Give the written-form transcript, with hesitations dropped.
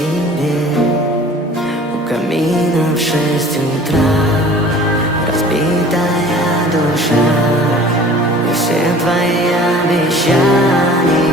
тебе у камина в 6 утра. Разбитая душа и все твои обещания.